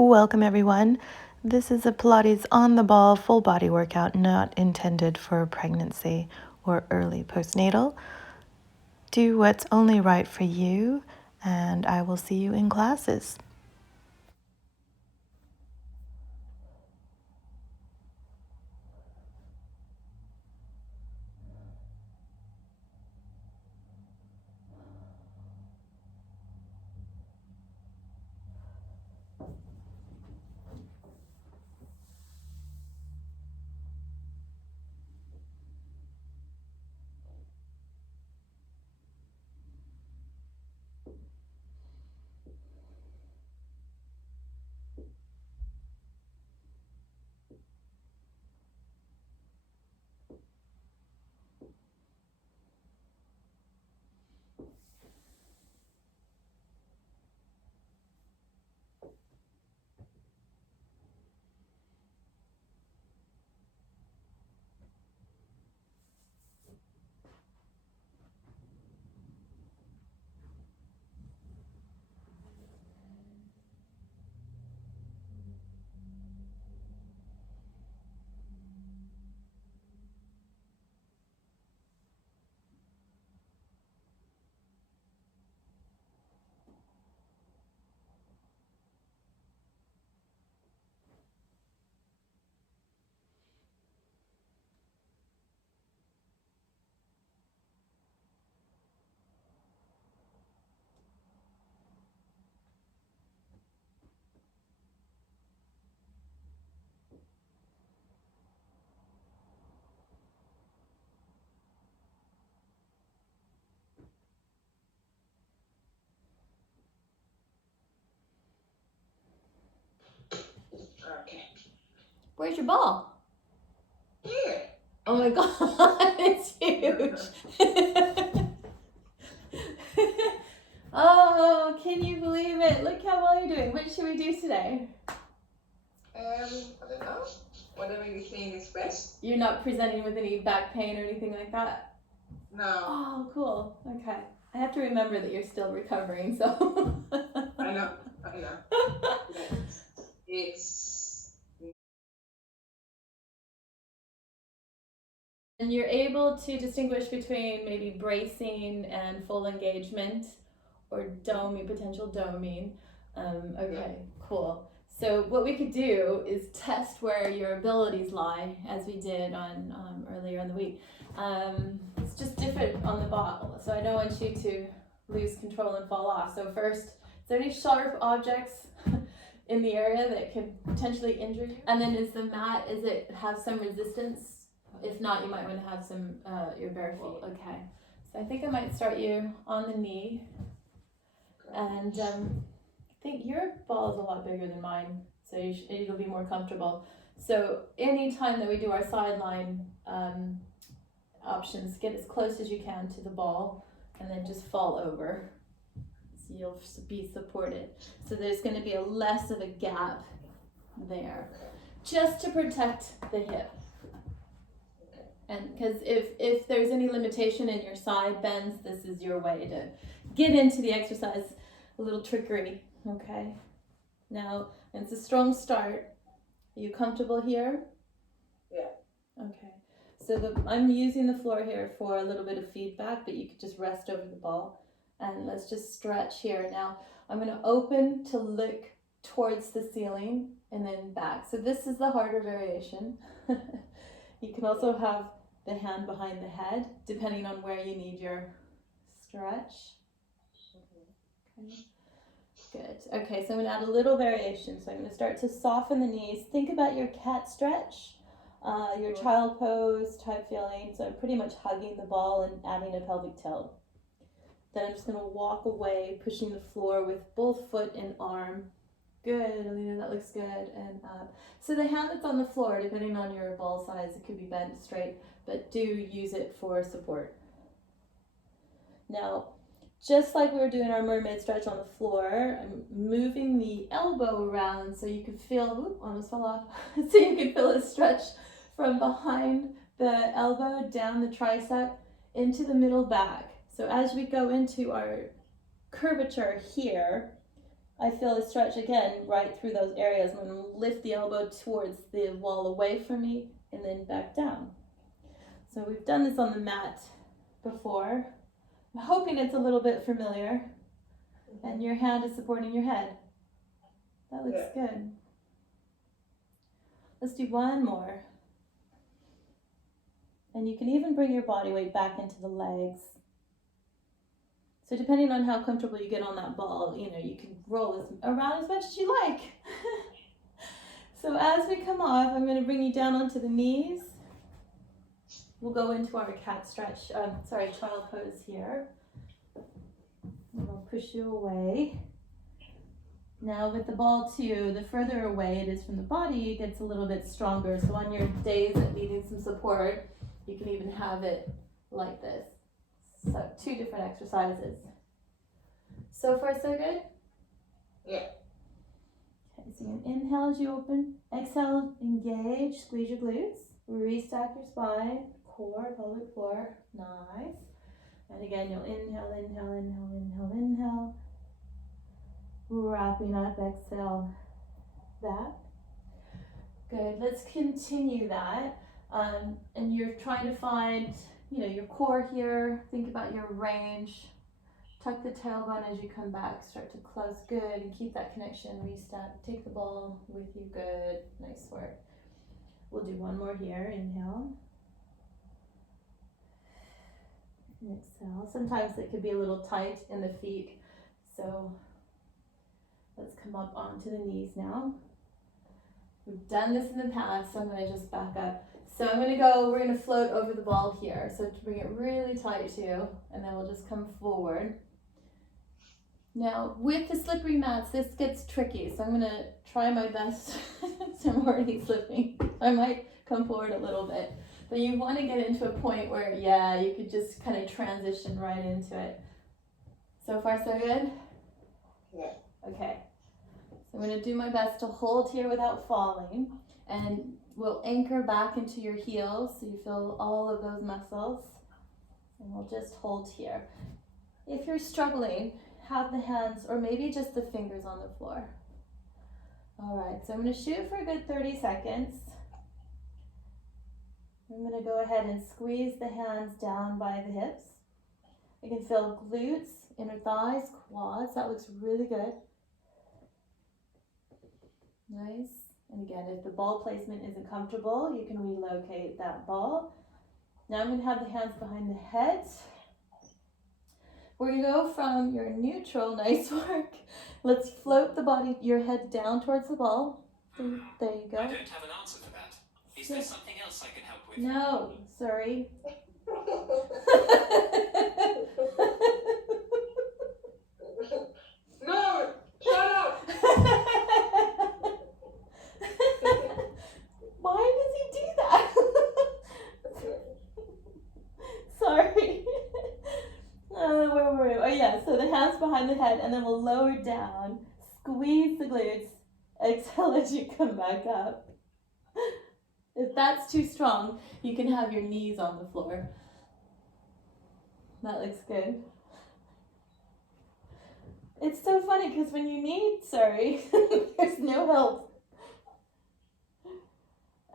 Welcome everyone. This is a Pilates on the ball full body workout not intended for pregnancy or early postnatal. Do what's only right for you, and I will see you in classes. Okay. Where's your ball? Here. Oh my god, it's huge. Oh, can you believe it? Look how well you're doing. What should we do today? I don't know. Whatever you think is best. You're not presenting with any back pain or anything like that? No. Oh, cool. Okay. I have to remember that you're still recovering, so. I know. It's. And you're able to distinguish between maybe bracing and full engagement or doming, potential doming. Okay, cool. So what we could do is test where your abilities lie, as we did on earlier in the week. It's just different on the ball, so I don't want you to lose control and fall off. So first, is there any sharp objects in the area that could potentially injure you? And then is the mat, is it have some resistance? If not, you might want to have some your bare feet. Okay. So I think I might start you on the knee. And I think your ball is a lot bigger than mine, so it'll be more comfortable. So anytime that we do our sideline options, get as close as you can to the ball and then just fall over. So you'll be supported. So there's going to be a less of a gap there, just to protect the hip. And because if there's any limitation in your side bends, this is your way to get into the exercise. A little trickery, okay? Now, it's a strong start. Are you comfortable here? Yeah. Okay. So I'm using the floor here for a little bit of feedback, but you could just rest over the ball. And let's just stretch here. Now, I'm going to open to look towards the ceiling and then back. So this is the harder variation. You can also have the hand behind the head, depending on where you need your stretch. Okay. Good. Okay, so I'm going to add a little variation. So I'm going to start to soften the knees. Think about your cat stretch, your child pose type feeling. So I'm pretty much hugging the ball and adding a pelvic tilt. Then I'm just going to walk away, pushing the floor with both foot and arm. Good, Alina, that looks good. And so the hand that's on the floor, depending on your ball size, it could be bent straight, but do use it for support. Now, just like we were doing our mermaid stretch on the floor, I'm moving the elbow around so you can feel, almost fell off, so you can feel a stretch from behind the elbow down the tricep into the middle back. So as we go into our curvature here, I feel a stretch again right through those areas. I'm going to lift the elbow towards the wall away from me and then back down. So we've done this on the mat before. I'm hoping it's a little bit familiar. And your hand is supporting your head. That looks good. Let's do one more. And you can even bring your body weight back into the legs. So depending on how comfortable you get on that ball, you know, you can roll around as much as you like. So as we come off, I'm going to bring you down onto the knees. We'll go into our cat stretch, child pose here. And we'll push you away. Now with the ball too, the further away it is from the body, it gets a little bit stronger. So on your days that needing some support, you can even have it like this. So 2 different exercises. So far so good? Yeah. Okay, so you can inhale as you open. Exhale, engage, squeeze your glutes. Restack your spine, core, pelvic floor. Nice. And again, you'll inhale, inhale, inhale, inhale, inhale. Wrapping up, exhale, that. Good, let's continue that. And you're trying to find, you know, your core here. Think about your range. Tuck the tailbone as you come back. Start to close, good, and keep that connection. Restart, take the ball with you, good, nice work. We'll do one more here, inhale. And exhale. Sometimes it could be a little tight in the feet, so let's come up onto the knees now. We've done this in the past, so I'm going to just back up. So we're going to float over the ball here. So to bring it really tight too, and then we'll just come forward. Now with the slippery mats, this gets tricky. So I'm going to try my best. So I'm already slipping. I might come forward a little bit. But you want to get into a point where, yeah, you could just kind of transition right into it. So far so good? Yeah. Okay. So I'm going to do my best to hold here without falling, and we'll anchor back into your heels so you feel all of those muscles, and we'll just hold here. If you're struggling, have the hands or maybe just the fingers on the floor. All right, so I'm going to shoot for a good 30 seconds. I'm going to go ahead and squeeze the hands down by the hips. You can feel glutes, inner thighs, quads. That looks really good. Nice. And again, if the ball placement isn't comfortable, you can relocate that ball. Now I'm going to have the hands behind the head. We're going to go from your neutral, nice work. Let's float the body, your head down towards the ball. There you go. I don't have an answer for that. Is there something else I can help with? No, sorry. No, shut up. Why does he do that? Sorry. Where were we? Oh yeah, so the hands behind the head, and then we'll lower down, squeeze the glutes, exhale as you come back up. If that's too strong, you can have your knees on the floor. That looks good. It's so funny because when you need, there's no help.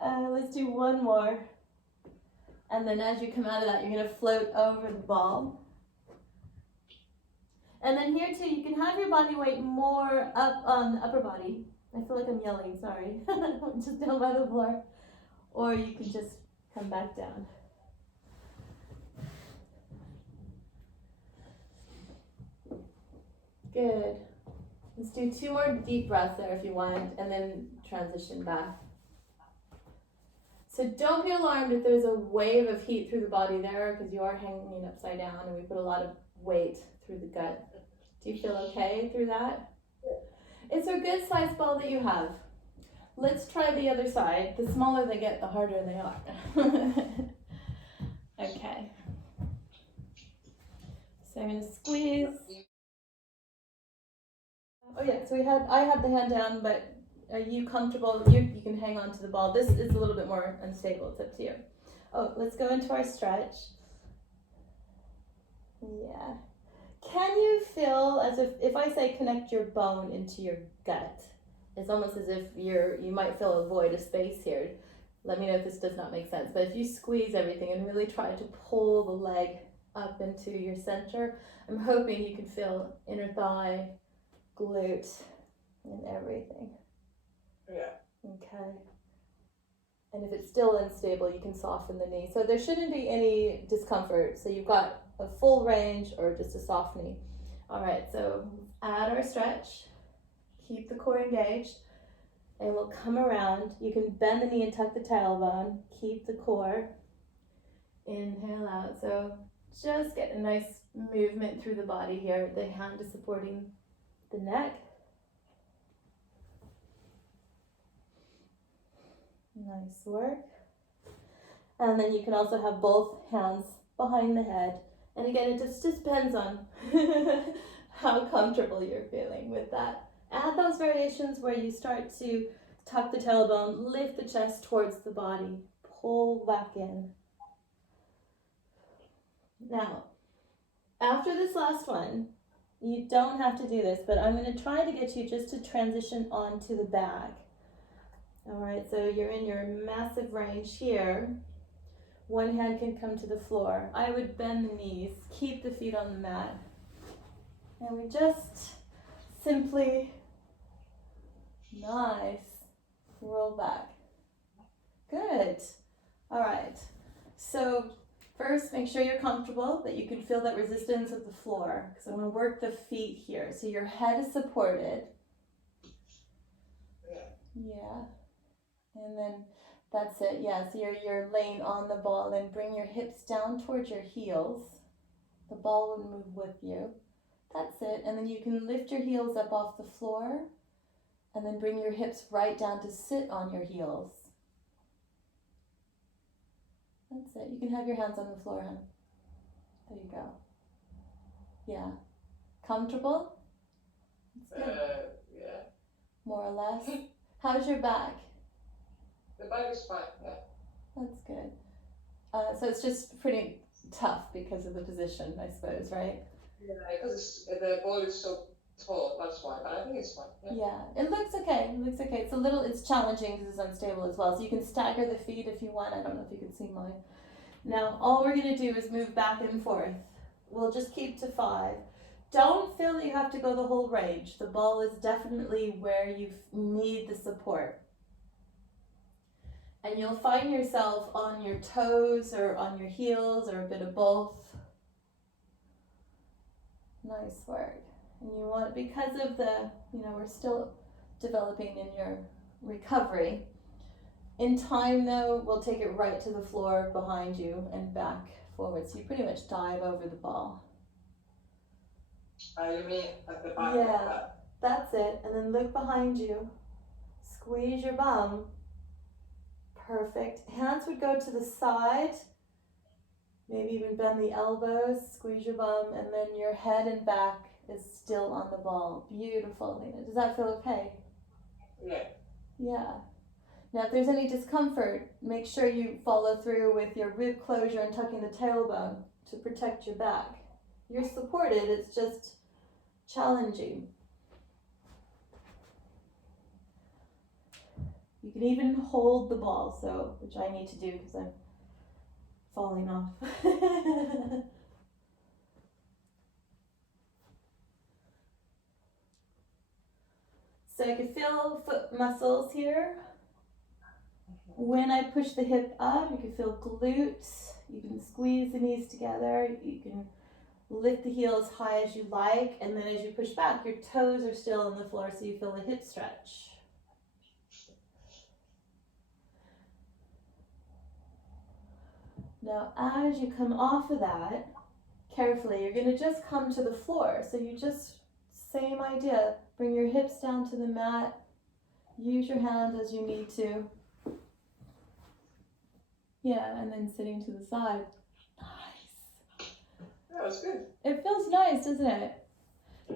Let's do one more. And then as you come out of that, you're going to float over the ball. And then here too, you can have your body weight more up on the upper body. I feel like I'm yelling, sorry. Just down by the floor. Or you can just come back down. Good. Let's do 2 more deep breaths there if you want, and then transition back. So don't be alarmed if there's a wave of heat through the body there, because you are hanging upside down and we put a lot of weight through the gut. Do you feel okay through that? It's a good size ball that you have. Let's try the other side. The smaller they get, the harder they are. Okay. So I'm going to squeeze. Oh yeah, so I had the hand down, but are you comfortable? You can hang on to the ball. This is a little bit more unstable. It's up to you. Oh, let's go into our stretch. Yeah. Can you feel as if I say connect your bone into your gut? It's almost as if you might feel a void, a space here. Let me know if this does not make sense. But if you squeeze everything and really try to pull the leg up into your center, I'm hoping you can feel inner thigh, glute, and everything. Yeah. Okay. And if it's still unstable, you can soften the knee. So there shouldn't be any discomfort. So you've got a full range or just a soft knee. All right, so add our stretch. Keep the core engaged. And we'll come around. You can bend the knee and tuck the tailbone. Keep the core. Inhale out. So just get a nice movement through the body here. The hand is supporting the neck. Nice work. And then you can also have both hands behind the head. And again, it just depends on how comfortable you're feeling with that. Add those variations where you start to tuck the tailbone, lift the chest towards the body, pull back in. Now, after this last one, you don't have to do this, but I'm going to try to get you just to transition onto the back. All right, so you're in your massive range here. One hand can come to the floor. I would bend the knees, keep the feet on the mat. And we just simply, nice, roll back. Good. All right, so first make sure you're comfortable, that you can feel that resistance of the floor, because I'm going to work the feet here. So your head is supported. Yeah. And then that's it. Yeah, so you're laying on the ball. Then bring your hips down towards your heels. The ball will move with you. That's it. And then you can lift your heels up off the floor and then bring your hips right down to sit on your heels. That's it. You can have your hands on the floor, hon. There you go. Yeah. Comfortable? That's good. Yeah. More or less. How's your back? The back is fine, yeah. That's good. So it's just pretty tough because of the position, I suppose, right? Yeah, because the ball is so tall, that's why. But I think it's fine. Yeah, it looks okay. It looks okay. It's challenging because it's unstable as well. So you can stagger the feet if you want. I don't know if you can see mine. Now, all we're going to do is move back and forth. We'll just keep to 5. Don't feel that you have to go the whole range. The ball is definitely where you need the support. And you'll find yourself on your toes or on your heels or a bit of both. Nice work. And you want, because of the, we're still developing in your recovery. In time though, we'll take it right to the floor behind you and back forward. So you pretty much dive over the ball. You mean at the back? Yeah, that's it. And then look behind you. Squeeze your bum. Perfect. Hands would go to the side. Maybe even bend the elbows, squeeze your bum, and then your head and back is still on the ball. Beautiful, Lena. Does that feel okay? Yeah. Yeah. Now, if there's any discomfort, make sure you follow through with your rib closure and tucking the tailbone to protect your back. You're supported, it's just challenging. You can even hold the ball, which I need to do because I'm falling off. So I can feel foot muscles here. When I push the hip up, you can feel glutes. You can squeeze the knees together. You can lift the heels high as you like. And then as you push back, your toes are still on the floor, so you feel the hip stretch. Now, as you come off of that, carefully, you're going to just come to the floor. So you just, same idea, bring your hips down to the mat. Use your hands as you need to. Yeah, and then sitting to the side. Nice. Yeah, that's good. It feels nice, doesn't it?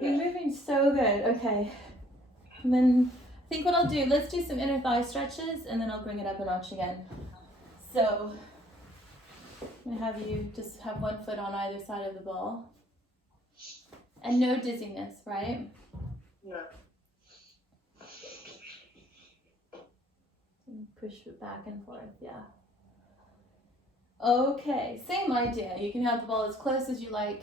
You're moving so good. Okay. And then I think what I'll do, let's do some inner thigh stretches and then I'll bring it up a notch again. So I'm going to have you just have one foot on either side of the ball. And no dizziness, right? No. Push it back and forth, yeah. Okay, same idea. You can have the ball as close as you like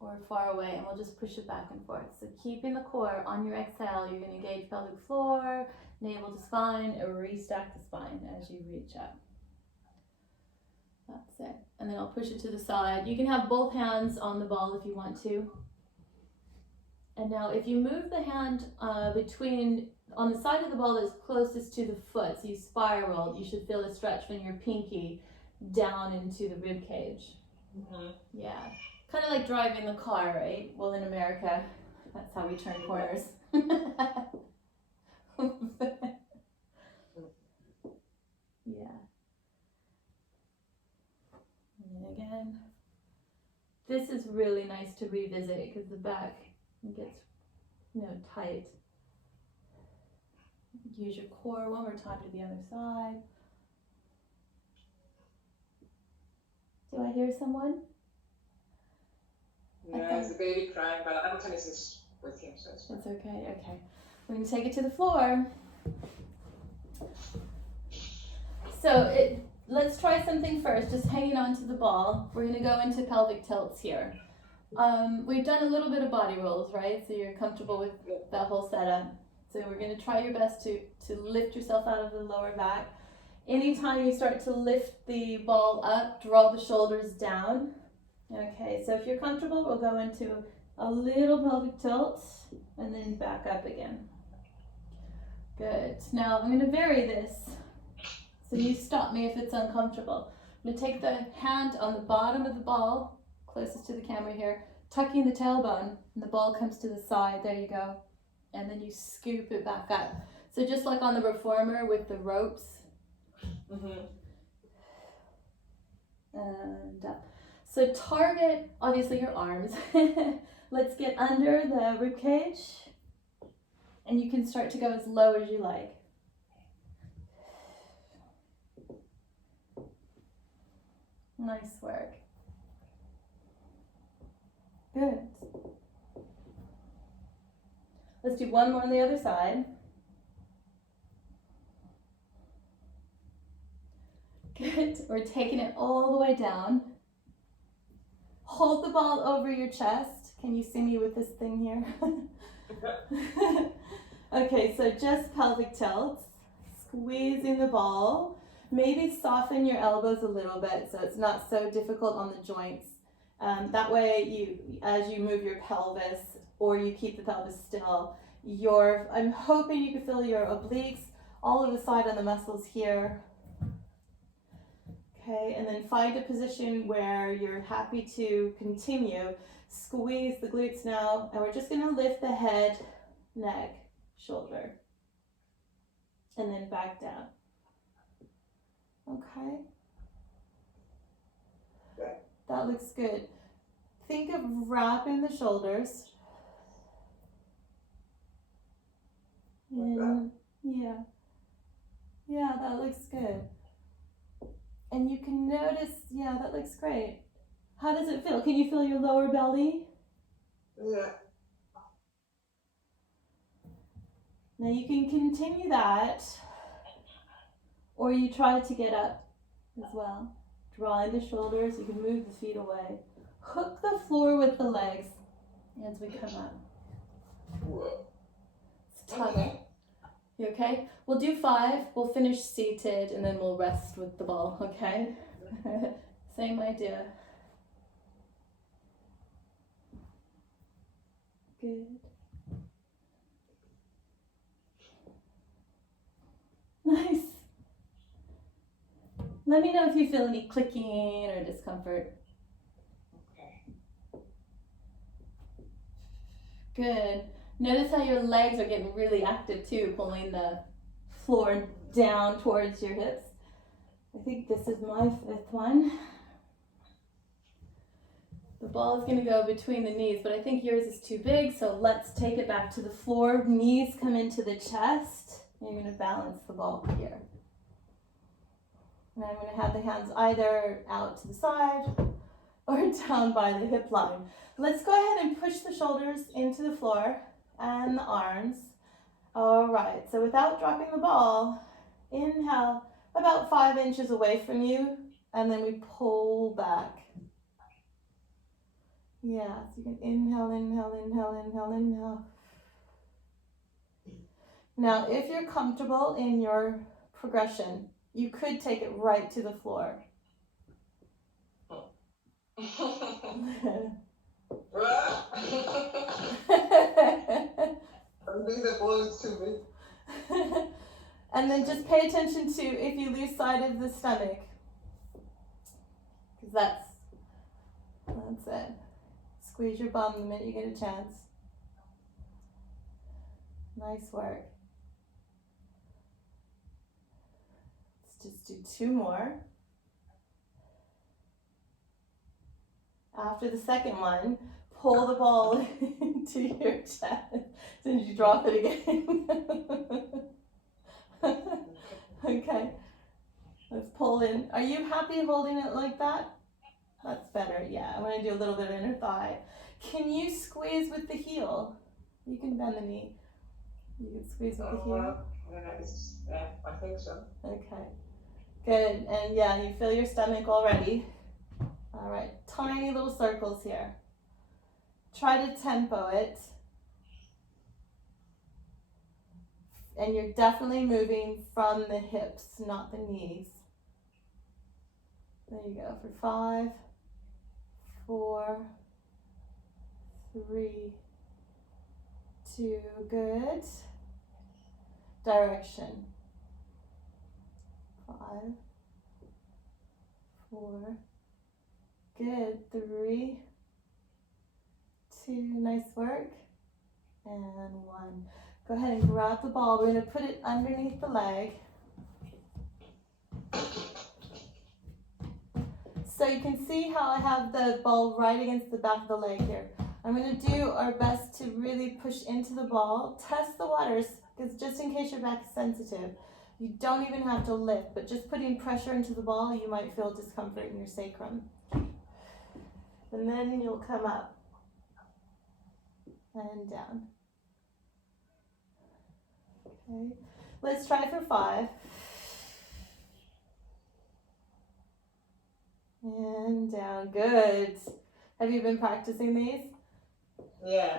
or far away, and we'll just push it back and forth. So keeping the core on your exhale, you're going to engage pelvic floor, navel to spine, and restack the spine as you reach up. That's it. And then I'll push it to the side. You can have both hands on the ball if you want to. And now if you move the hand on the side of the ball that's closest to the foot, so you spiral, you should feel a stretch from your pinky down into the rib cage. Mm-hmm. Yeah. Kind of like driving the car, right? Well, in America, that's how we turn corners. Yeah. And again, this is really nice to revisit because the back gets, tight. Use your core one more time to the other side. Do I hear someone? Yeah, it's a baby crying, but Anthony's is with him, so it's fine. It's okay, okay. We're going to take it to the floor. So let's try something first, just hanging on to the ball. We're going to go into pelvic tilts here. We've done a little bit of body rolls, right? So you're comfortable with that whole setup. So we're going to try your best to lift yourself out of the lower back. Anytime you start to lift the ball up, draw the shoulders down. Okay, so if you're comfortable, we'll go into a little pelvic tilt and then back up again. Good. Now I'm going to vary this. So you stop me if it's uncomfortable. I'm going to take the hand on the bottom of the ball, closest to the camera here, tucking the tailbone, and the ball comes to the side. There you go. And then you scoop it back up. So just like on the reformer with the ropes. Mm-hmm. And up. So target, obviously, your arms. Let's get under the rib cage. And you can start to go as low as you like. Nice work. Good. Let's do one more on the other side. Good. We're taking it all the way down. Hold the ball over your chest. Can you see me with this thing here? Okay, so just pelvic tilts. Squeezing the ball. Maybe soften your elbows a little bit so it's not so difficult on the joints. That way, as you move your pelvis or you keep the pelvis still, I'm hoping you can feel your obliques all over the side on the muscles here. Okay, and then find a position where you're happy to continue. Squeeze the glutes now, and we're just going to lift the head, neck, shoulder, and then back down. Okay. That looks good. Think of wrapping the shoulders. And, yeah. Yeah, that looks good. And you can notice, yeah, that looks great. How does it feel? Can you feel your lower belly? Yeah. Now you can continue that, or you try to get up as well. Drawing the shoulders, you can move the feet away. Hook the floor with the legs as we come up. Whoa. It's tough. Okay. You okay? We'll do 5. We'll finish seated and then we'll rest with the ball, okay? Same idea. Good. Nice. Let me know if you feel any clicking or discomfort. Okay. Good. Notice how your legs are getting really active too, pulling the floor down towards your hips. I think this is my 5th one. The ball is going to go between the knees, but I think yours is too big, so let's take it back to the floor. Knees come into the chest. You're going to balance the ball here. And I'm going to have the hands either out to the side, or down by the hip line. Let's go ahead and push the shoulders into the floor and the arms. All right, so without dropping the ball, inhale about 5 inches away from you, and then we pull back. Yeah, so you can inhale, inhale, inhale, inhale, inhale. Now, if you're comfortable in your progression, you could take it right to the floor. I think the ball is too big. And then just pay attention to if you lose sight of the stomach, because that's it. Squeeze your bum the minute you get a chance. Nice work. Let's just do 2 more. After the second one, pull the ball into your chest. Did you drop it again? Okay. Let's pull in. Are you happy holding it like that? That's better. Yeah, I'm going to do a little bit of inner thigh. Can you squeeze with the heel? You can bend the knee. You can squeeze with the heel. Yeah, I think so. Okay. Good. And yeah, you feel your stomach already. All right. Tiny little circles here. Try to tempo it. And you're definitely moving from the hips, not the knees. There you go. For 5, 4, 3, 2, good. Direction. 5, 4, good. 3, 2, nice work. And 1. Go ahead and grab the ball. We're going to put it underneath the leg. So you can see how I have the ball right against the back of the leg here. I'm going to do our best to really push into the ball. Test the waters, because just in case your back is sensitive, you don't even have to lift, but just putting pressure into the ball, you might feel discomfort in your sacrum. And then you'll come up and down. Okay, let's try for 5. And down, good. Have you been practicing these? Yeah.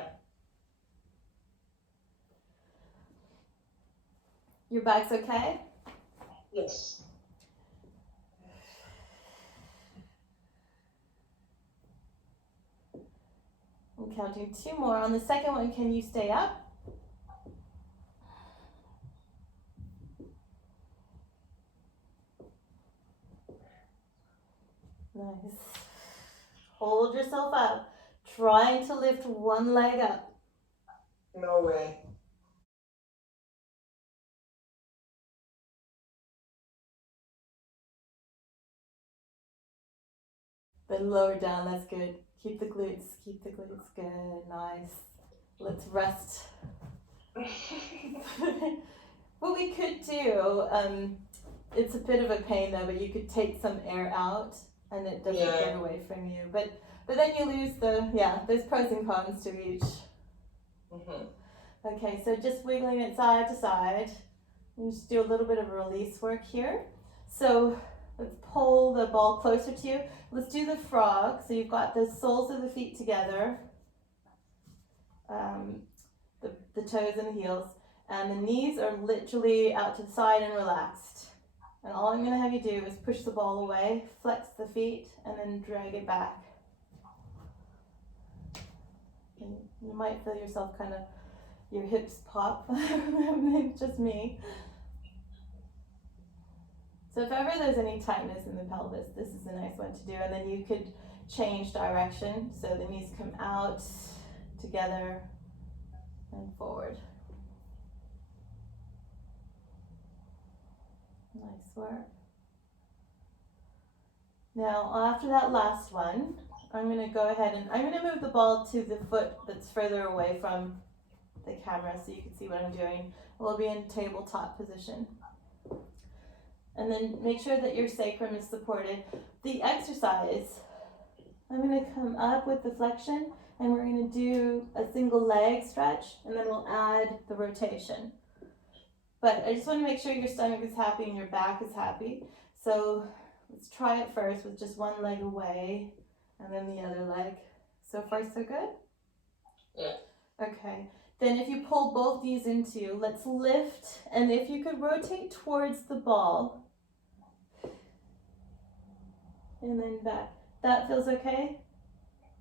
Your back's okay? Yes. I'm counting 2 more. On the second one, can you stay up? Nice. Hold yourself up. Trying to lift one leg up. No way. Then lower down, that's good. Keep the glutes, good, nice. Let's rest. What we could do, it's a bit of a pain though, but you could take some air out and it doesn't get away from you. But then you lose there's pros and cons to each. Mm-hmm. Okay, so just wiggling it side to side. And just do a little bit of release work here. So let's pull the ball closer to you. Let's do the frog. So you've got the soles of the feet together, the toes and the heels, and the knees are literally out to the side and relaxed. And all I'm going to have you do is push the ball away, flex the feet, and then drag it back. And you might feel yourself kind of, your hips pop, maybe just me. So if ever there's any tightness in the pelvis, this is a nice one to do. And then you could change direction. So the knees come out, together, and forward. Nice work. Now, after that last one, I'm going to go ahead and I'm going to move the ball to the foot that's further away from the camera so you can see what I'm doing. We'll be in tabletop position. And then make sure that your sacrum is supported. The exercise I'm going to come up with the flexion, and we're going to do a single leg stretch, and then we'll add the rotation. But I just want to make sure your stomach is happy and your back is happy. So let's try it first with just one leg away and then the other leg. So far, so good? Yeah. Okay. Then if you pull both these into, let's lift, and if you could rotate towards the ball. And then back. That feels okay?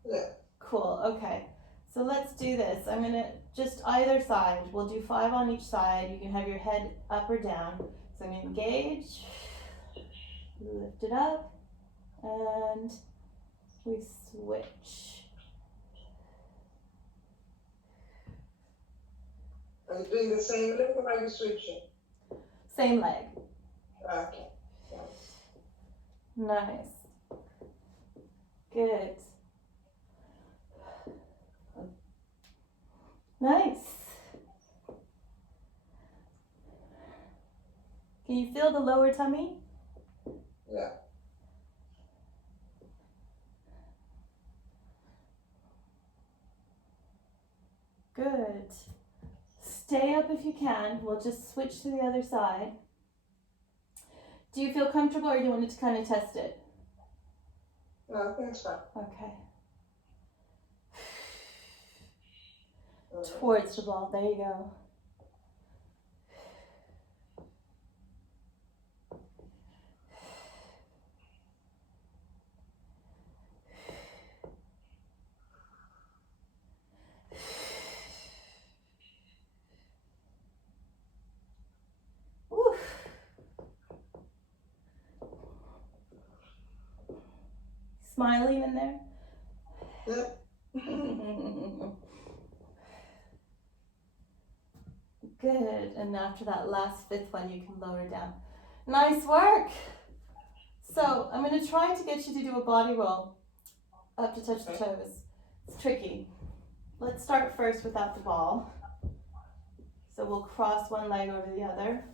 Yeah. Cool, okay. So let's do this. I'm gonna just either side. We'll do 5 on each side. You can have your head up or down. So I'm gonna engage, lift it up, and we switch. Are you doing the same leg or are you switching? Same leg. Okay. Nice. Good. Nice. Can you feel the lower tummy? Yeah. Good. Stay up if you can. We'll just switch to the other side. Do you feel comfortable, or do you want to kind of test it? No, I think it's fine. Okay. Towards the ball. There you go. Woof. Smiling in there? Yep. Good, and after that last 5th one, you can lower down. Nice work. So I'm going to try to get you to do a body roll up to touch the toes. It's tricky. Let's start first without the ball. So we'll cross one leg over the other.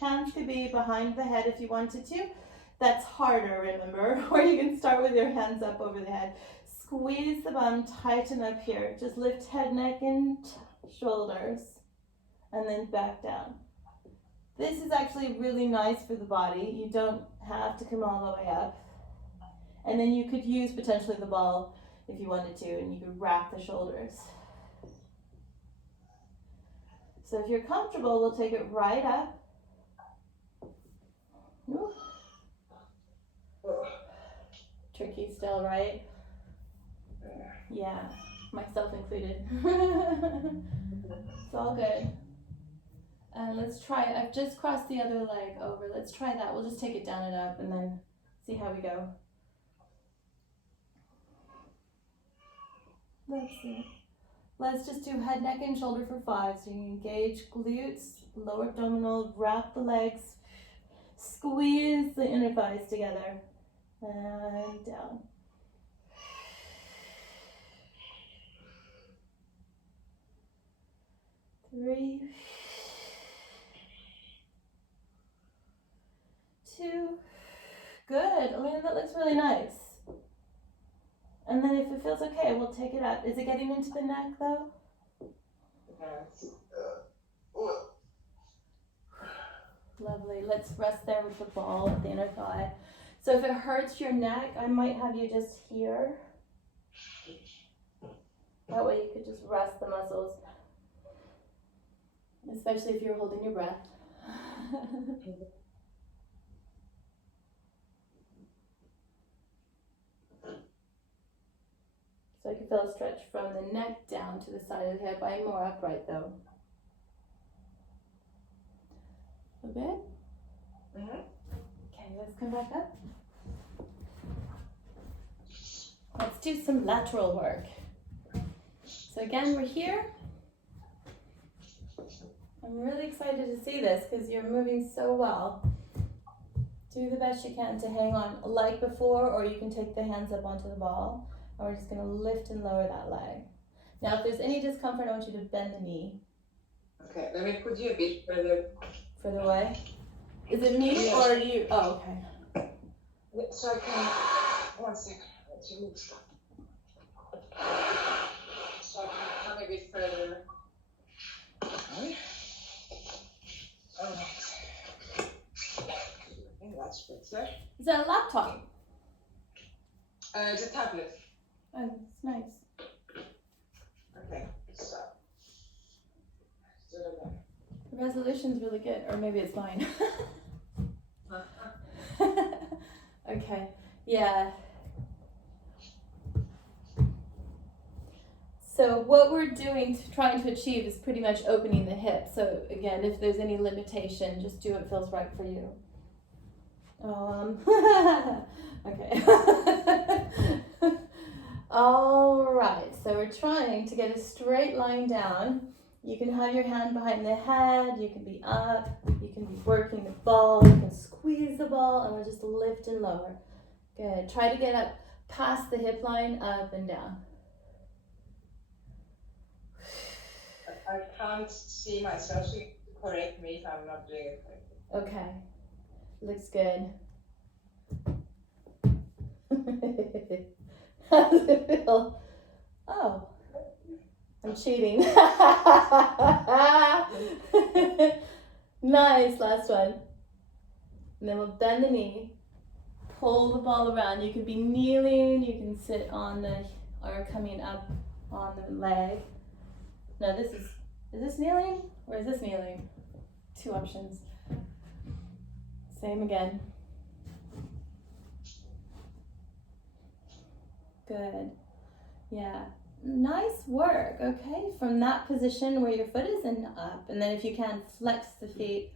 Hands could be behind the head if you wanted to. That's harder, remember, or you can start with your hands up over the head. Squeeze the bum, tighten up here. Just lift head, neck, and shoulders, and then back down. This is actually really nice for the body. You don't have to come all the way up. And then you could use potentially the ball if you wanted to, and you could wrap the shoulders. So if you're comfortable, we'll take it right up. Ooh. Tricky still, right? Yeah, myself included. It's all good. Let's try it. I've just crossed the other leg over. Let's try that. We'll just take it down and up and then see how we go. Let's see. Let's just do head, neck, and shoulder for 5. So you engage glutes, lower abdominal, wrap the legs, squeeze the inner thighs together, and down. Three, 2, good. Elena, that looks really nice. And then if it feels okay, we'll take it up. Is it getting into the neck though? Lovely. Let's rest there with the ball at the inner thigh. So if it hurts your neck, I might have you just here. That way you could just rest the muscles. Especially if you're holding your breath. So I can feel a stretch from the neck down to the side of the hip. I'm more upright though. Okay? Okay, let's come back up. Let's do some lateral work. So again, we're here. I'm really excited to see this because you're moving so well. Do the best you can to hang on like before, or you can take the hands up onto the ball. And we're just going to lift and lower that leg. Now, if there's any discomfort, I want you to bend the knee. Okay, let me put you a bit further. Further away? Is it me or you? Oh, okay. So I can, 1 second, let's move stuff. So I can come a bit further. Okay. Alright. I think that's better. Is that a laptop? It's a tablet. Oh, it's nice. Okay, so. Do it again. The resolution's really good, or maybe it's mine. Okay, yeah. So what we're doing, trying to achieve, is pretty much opening the hip. So again, if there's any limitation, just do what feels right for you. Okay. All right, so we're trying to get a straight line down. You can have your hand behind the head, you can be up, you can be working the ball, you can squeeze the ball, and we'll just lift and lower. Good. Try to get up past the hip line, up and down. I can't see myself, so you have to correct me if I'm not doing it correctly. Okay. Looks good. How does it feel? Oh, I'm cheating. Nice, last one. And then we'll bend the knee, pull the ball around. You can be kneeling, you can sit on the, or coming up on the leg. No, is this kneeling or is this kneeling? Two options. Same again. Good. Yeah. Nice work. Okay. From that position where your foot is and up. And then if you can, flex the feet.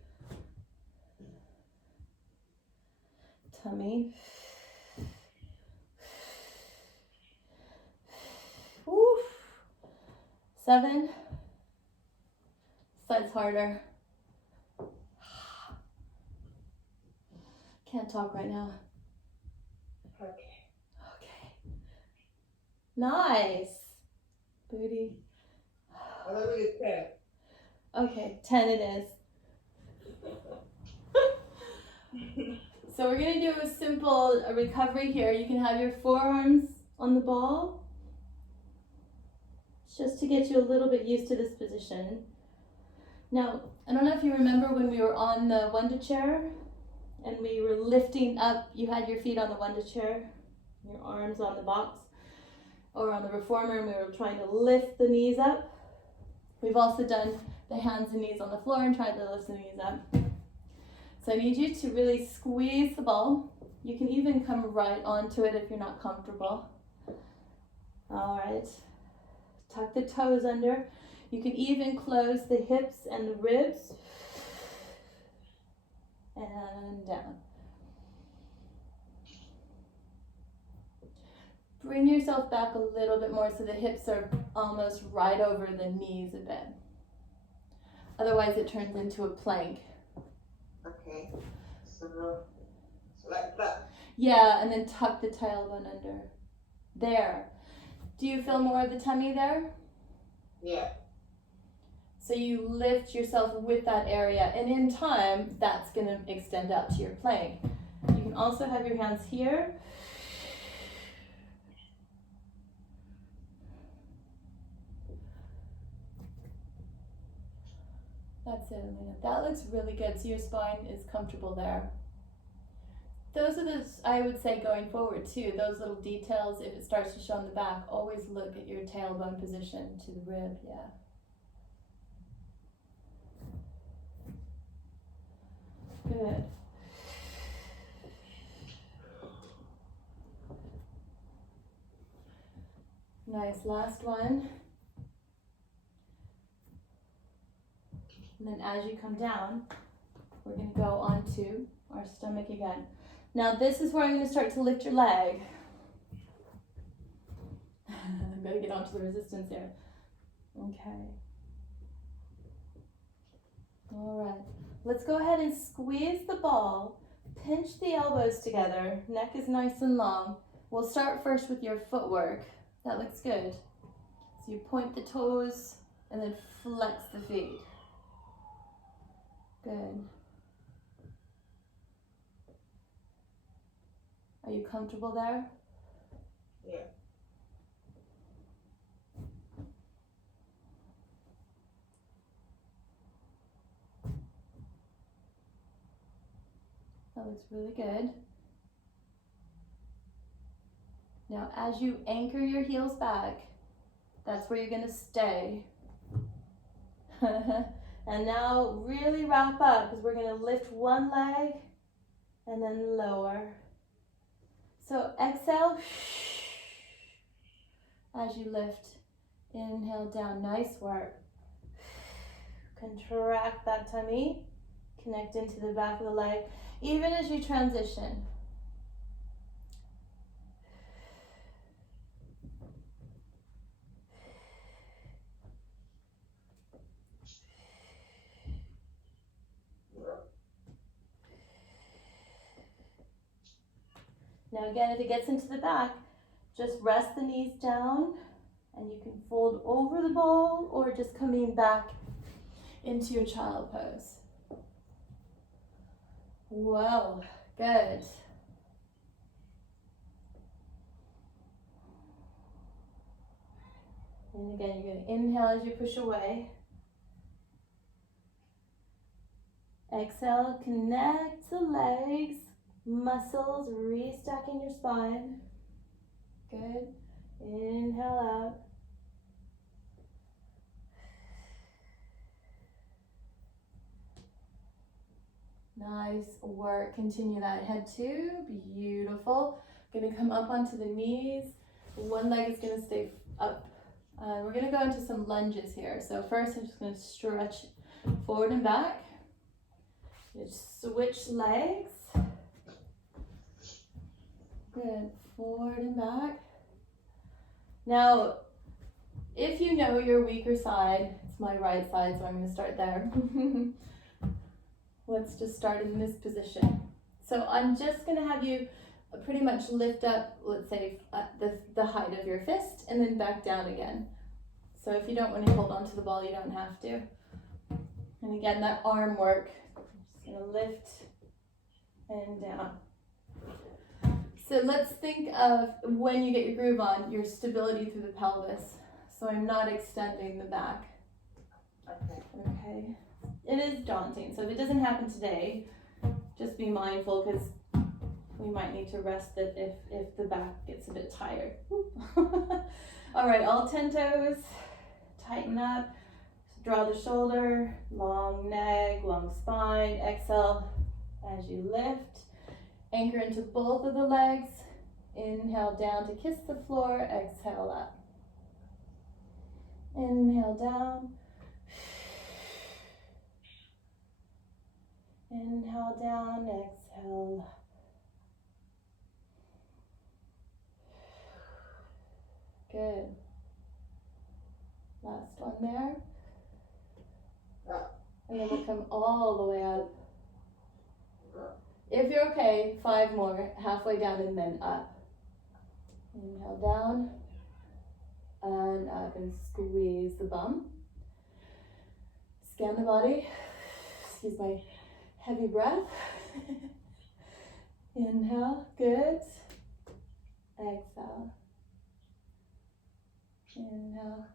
Tummy. Woo. 7. Side's harder. Can't talk right now. Okay. Okay. Nice. Booty. Well, that really 10. Okay, 10 it is. So we're gonna do a simple recovery here. You can have your forearms on the ball. Just to get you a little bit used to this position. Now, I don't know if you remember when we were on the Wonder Chair and we were lifting up, you had your feet on the Wonder Chair, your arms on the box, or on the Reformer, and we were trying to lift the knees up. We've also done the hands and knees on the floor and tried to lift the knees up. So I need you to really squeeze the ball. You can even come right onto it if you're not comfortable. All right. Tuck the toes under. You can even close the hips and the ribs. And down. Bring yourself back a little bit more so the hips are almost right over the knees a bit. Otherwise it turns into a plank. Okay. So like that. Yeah, and then tuck the tailbone under. There. Do you feel more of the tummy there? Yeah. So you lift yourself with that area, and in time, that's going to extend out to your plank. You can also have your hands here. That's it, Alina. That looks really good. So your spine is comfortable there. Those are the, I would say, going forward too, those little details, if it starts to show on the back, always look at your tailbone position to the rib, yeah. Good. Nice, last one. And then as you come down, we're going to go onto our stomach again. Now this is where I'm going to start to lift your leg. I'm going to get onto the resistance here. Okay. All right. Let's go ahead and squeeze the ball. Pinch the elbows together. Neck is nice and long. We'll start first with your footwork. That looks good. So you point the toes and then flex the feet. Good. Are you comfortable there? Yeah. That looks really good. Now, as you anchor your heels back, that's where you're going to stay. And now really wrap up, because we're going to lift one leg and then lower. So exhale as you lift. Inhale down. Nice work. Contract that tummy. Connect into the back of the leg, even as you transition. Now again, if it gets into the back, just rest the knees down and you can fold over the ball or just coming back into your child pose. Well, good. And again, you're going to inhale as you push away. Exhale, connect the legs. Muscles restacking your spine. Good. Inhale out. Nice work. Continue that. Head two. Beautiful. Gonna come up onto the knees. One leg is gonna stay up. We're gonna go into some lunges here. So first I'm just gonna stretch forward and back. Just switch legs. Good, forward and back. Now, if you know your weaker side, it's my right side, so I'm going to start there. Let's just start in this position. So I'm just going to have you pretty much lift up, let's say, the height of your fist, and then back down again. So if you don't want to hold on to the ball, you don't have to. And again, that arm work, I'm just going to lift and down. So let's think of when you get your groove on, your stability through the pelvis. So I'm not extending the back. Okay. It is daunting. So if it doesn't happen today, just be mindful because we might need to rest it if the back gets a bit tired. All right, all 10 toes. Tighten up. Draw the shoulder. Long neck, long spine. Exhale as you lift. Anchor into both of the legs. Inhale down to kiss the floor. Exhale up. Inhale down. Inhale down. Exhale. Good. Last one there. And then we'll come all the way up. If you're okay, 5 more, halfway down and then up. Inhale down and up and squeeze the bum. Scan the body. Excuse my heavy breath. Inhale, good. Exhale. Inhale.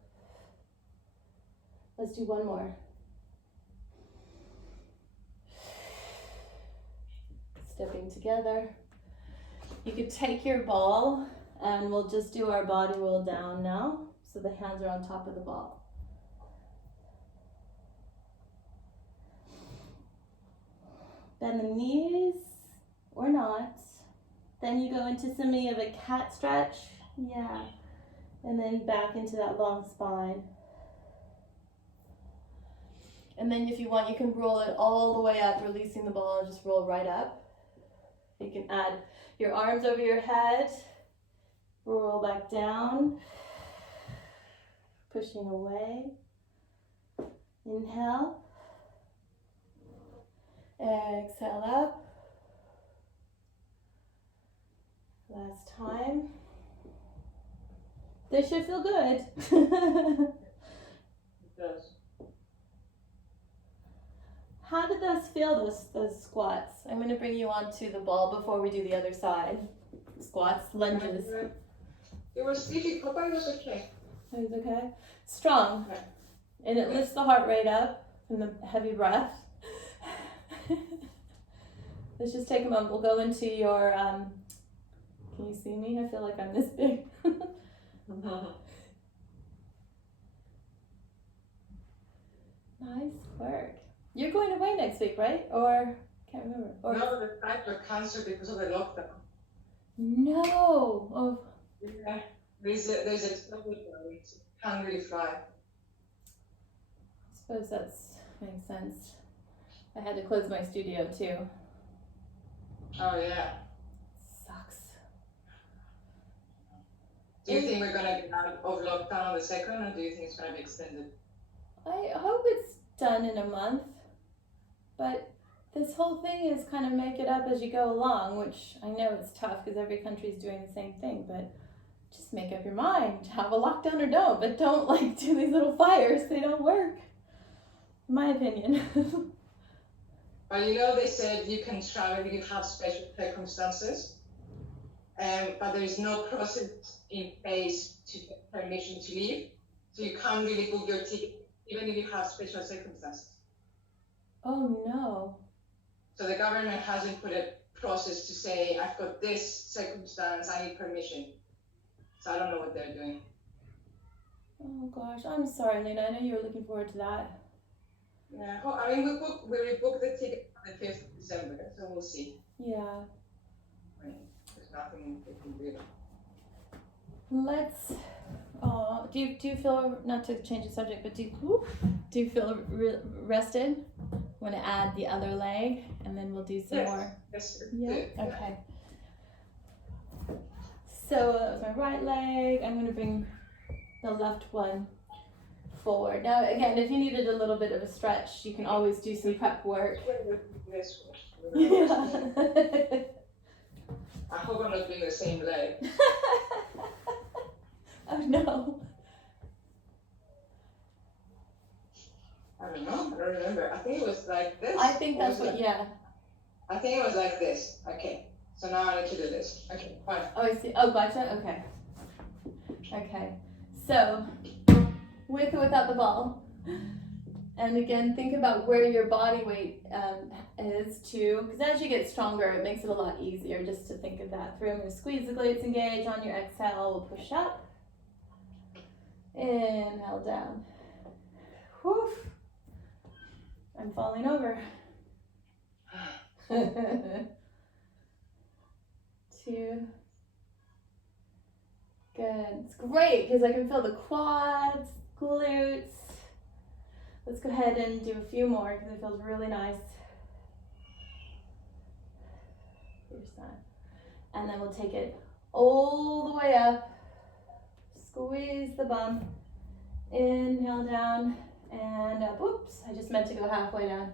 Let's do one more. Stepping together. You could take your ball and we'll just do our body roll down now. So the hands are on top of the ball. Bend the knees or not. Then you go into something of a cat stretch. Yeah. And then back into that long spine. And then if you want, you can roll it all the way up, releasing the ball and just roll right up. You can add your arms over your head, roll back down, pushing away. Inhale, exhale up. Last time. This should feel good. It does. How did those feel, those squats? I'm going to bring you onto the ball before we do the other side. squats, lunges. It was difficult, but it was okay. Is okay? Strong. Okay. And it lifts the heart rate up from the heavy breath. Let's just take a moment. We'll go into your, can you see me? I feel like I'm this big. Nice work. You're going away next week, right? Or, can't remember. Or, No, the flight was cancelled because of the lockdown. no. Oh, Yeah. There's a trouble there. You can't really fly. I suppose that's makes sense. I had to close my studio too. Oh yeah. Sucks. Do you think we're gonna get out of lockdown on the second, or do you think it's gonna be extended? I hope it's done in a month, but this whole thing is kind of make it up as you go along, which I know it's tough because every country's doing the same thing, but just make up your mind. Have a lockdown or don't, but don't like do these little fires. They don't work, in my opinion. But you know, they said you can travel if you have special circumstances, but there is no process in place to get permission to leave, so you can't really book your ticket even if you have special circumstances. Oh no. So the government hasn't put a process to say, I've got this circumstance, I need permission. So I don't know what they're doing. Oh gosh, I'm sorry, Lena. I know you were looking forward to that. Yeah, well, I mean, we rebooked the ticket on the 5th of December, so we'll see. Yeah. I mean, there's nothing we can do. Let's. Do you feel, not to change the subject, but do you feel rested? Want to add the other leg, and then we'll do some more. Yes, Yeah. good. Okay. So that was my right leg. I'm going to bring the left one forward. Now, again, if you needed a little bit of a stretch, you can always do some prep work. This Yeah. I hope I'm not doing the same leg. Oh no. I don't know. I don't remember. I think it was like this. I think Or that's was what. it- Yeah. I think it was like this. Okay. So now I need to do this. Okay, fine. Oh, I see. Oh, gotcha. Okay. Okay. So, with or without the ball. And again, think about where your body weight is too, because as you get stronger, it makes it a lot easier just to think of that through. I'm going to squeeze the glutes, engage on your exhale. We'll push up. Inhale down. Whew. I'm falling over. 2. Good. It's great because I can feel the quads, glutes. Let's go ahead and do a few more because it feels really nice. Here's that. And then we'll take it all the way up. Squeeze the bum. Inhale down and up. Oops, I just meant to go halfway down.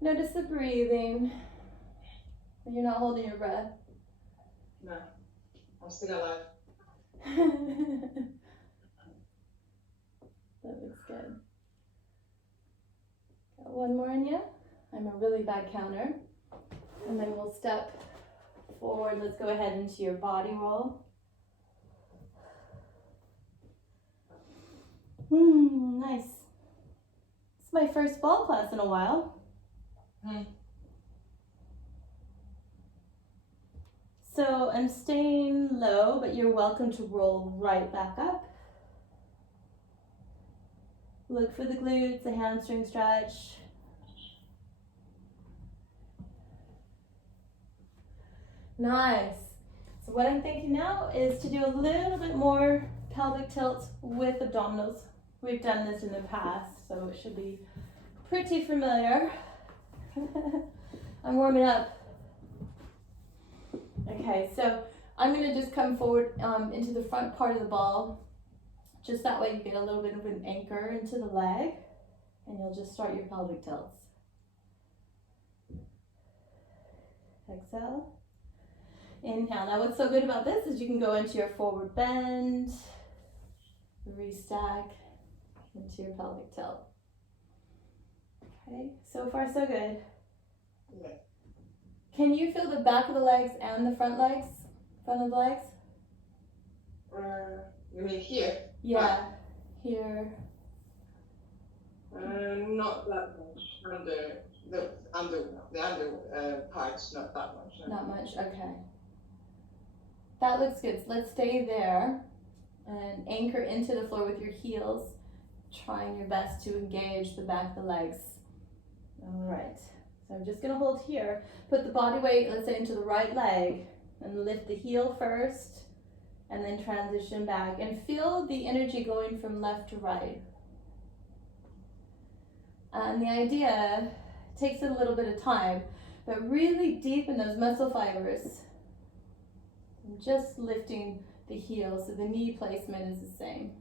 Notice the breathing. You're not holding your breath. No, I'm still alive. That looks good. Got one more in you. I'm a really bad counter. And then we'll step forward. Let's go ahead into your body roll. Nice. It's my first ball class in a while. So I'm staying low, but you're welcome to roll right back up. Look for the glutes, the hamstring stretch. Nice. So what I'm thinking now is to do a little bit more pelvic tilt with abdominals. We've done this in the past, so it should be pretty familiar. I'm warming up. Okay, so I'm going to just come forward into the front part of the ball. Just that way you get a little bit of an anchor into the leg, and you'll just start your pelvic tilts. Exhale. Inhale. Now what's so good about this is you can go into your forward bend, restack into your pelvic tilt. Okay, so far so good. Yeah. Can you feel the back of the legs and the front legs? Front of the legs? You mean here? Yeah. Here. Not that much. Under parts, not that much. No. Not much. Okay. That looks good. So let's stay there and anchor into the floor with your heels, trying your best to engage the back of the legs. All right. So I'm just going to hold here. Put the body weight, let's say, into the right leg and lift the heel first and then transition back and feel the energy going from left to right. And the idea takes a little bit of time, but really deepen those muscle fibers. And just lifting the heel so the knee placement is the same.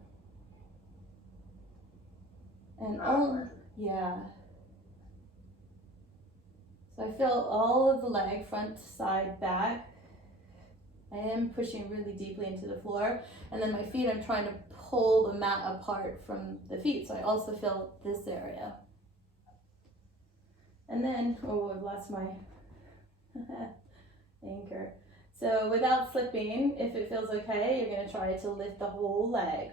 And yeah. So I feel all of the leg, front, side, back. I am pushing really deeply into the floor. And then my feet, I'm trying to pull the mat apart from the feet. So I also feel this area. And then, oh, I've lost my anchor. So without slipping, if it feels okay, you're going to try to lift the whole leg.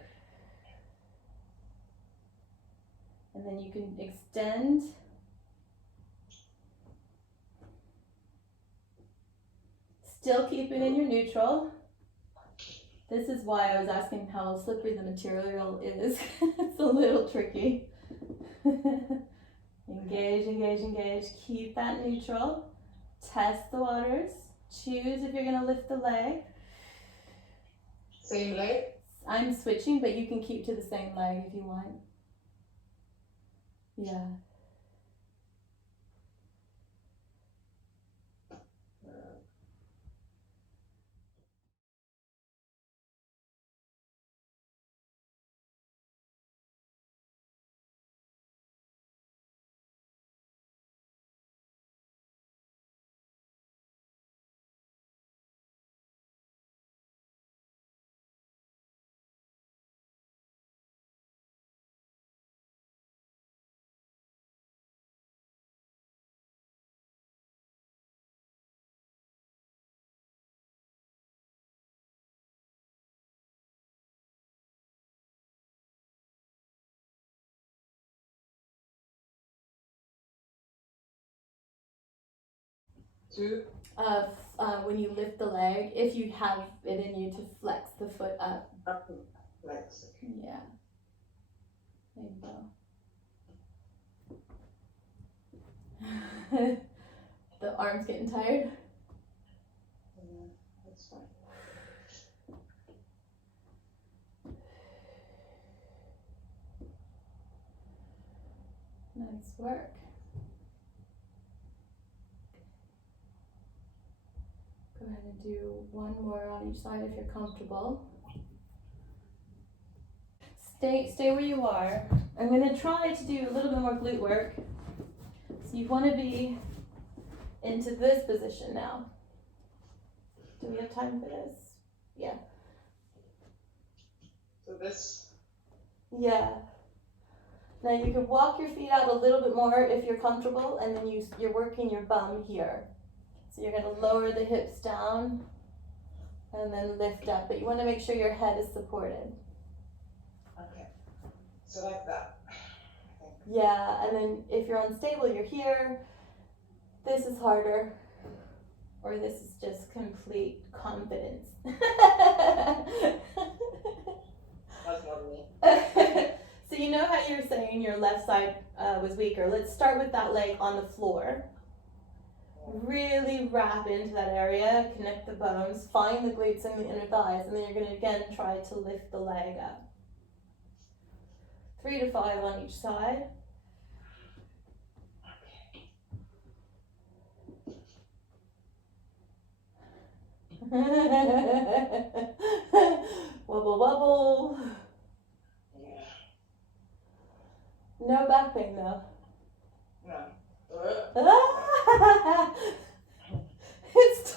And then you can extend. Still keep it in your neutral. This is why I was asking how slippery the material is. It's a little tricky. Engage, engage, engage. Keep that neutral. Test the waters. Choose if you're going to lift the leg. Same leg? I'm switching, but you can keep to the same leg if you want. Yeah. Two? When you lift the leg, if you have it in you to flex the foot up. Up. Flex. Yeah. There you go. The arm's getting tired. Yeah, that's fine. Nice work. Go ahead and do one more on each side if you're comfortable. Stay where you are. I'm going to try to do a little bit more glute work. So you want to be into this position now. Do we have time for this? Yeah. So this? Yeah. Now you can walk your feet out a little bit more if you're comfortable, and then you're working your bum here. So you're going to lower the hips down and then lift up, but you want to make sure your head is supported. Okay. So like that. Yeah, and then if you're unstable, you're here. This is harder, or this is just complete confidence. That's not me. So you know how you were saying your left side was weaker. Let's start with that leg on the floor. Really wrap into that area, connect the bones, find the glutes and the inner thighs, and then you're going to again try to lift the leg up. 3 to 5 on each side. Wobble, wobble. Yeah. No back pain though. No. It's